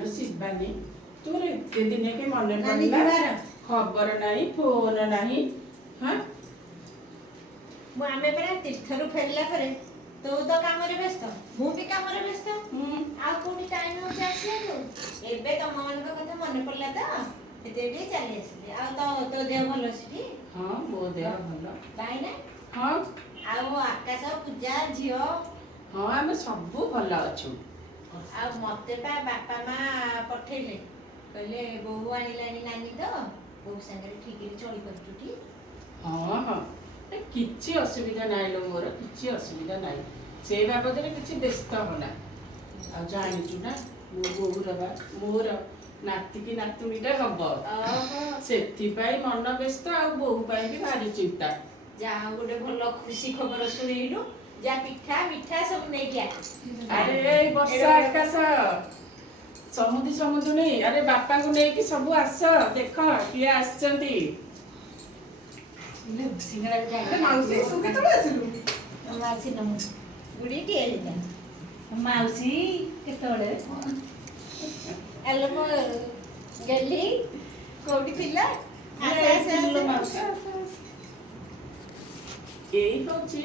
ଆଲୋ ଶିବାନୀ ତୋର ଏତେ ଦିନେ କେ ମନେ ପଡ଼ିଲା ଖବର ନାହିଁ ଫୋନ ନାହିଁ ହଁ ଆମେ ପରା ତୀର୍ଥରୁ ଫେରିଲା ପରେ ତୁ ତ କାମରେ ବ୍ୟସ୍ତ ମୁଁ ବି କାମରେ ବ୍ୟସ୍ତ ଆଉ କୋଉଠି ଟାଇମ୍ ହଉଛି ଆସିବାକୁ ଏବେ ତମମାନଙ୍କ କଥା ମନେ ପଡ଼ିଲା ତ ସେଥିପାଇଁ ଚାଲି ଆସିଲି ଆଉ ତୋ ଦେହ ଭଲ ଅଛି ଟି? ହଁ ମୋ ଦେହ ଭଲ କାହିଁ ନା ହଁ ଆଉ ଆକାଶ ପୂଜା ଝିଅ ହଁ ଆମେ ସବୁ ଭଲ ଅଛୁ ଆଉ ମତେ ପା ବାପା ମା ପଠେଇଲେ କହିଲେ ବୋହୂ ଆଣିଲାଣି ନାନୀ ତ ବୋହୂ ସାଙ୍ଗରେ ଠିକରେ ଚଳିପାରୁଛୁ ଟି? ହଁ ହଁ କିଛି ଅସୁବିଧା ନାହିଁ ଲୋ ମୋର କିଛି ଅସୁବିଧା ନାହିଁ ସେ ବାବଦରେ କିଛି ବ୍ୟସ୍ତ ହନା ଆଉ ଜାଣିଛୁ ନା ମୋ ବୋହୂର ବା ମୋର ନାତିକି ନାତୁଣୀଟା ହବ ସେଥିପାଇଁ ମନ ବ୍ୟସ୍ତ ଆଉ ବୋହୂ ପାଇଁ ବି ଭାରି ଚିନ୍ତା ଯାହା ଗୋଟେ ଭଲ ଖୁସି ଖବର ଶୁଣେଇଲୁ ଯା ପିଠା ମିଠା ସବୁ ନେଇକି ଆରେ ଏଇ ବର୍ଷା ଆକାଶ ସମୁଦି ନେଇ ଆରେ ବାପାଙ୍କୁ ନେଇକି ସବୁ ଆସ ଦେଖ କିଏ ଆସିଛନ୍ତି ମାଉସୀ ତୁ କେତେବେଳେ ଆସିଲୁ? ବୁଢ଼ୀଟିଏ ମାଉସୀ କେତେବେଳେ? ଆଲୋ ମୋ ଗେଲି କୋଉଠି ଥିଲା? ଏଇ ହଉଛି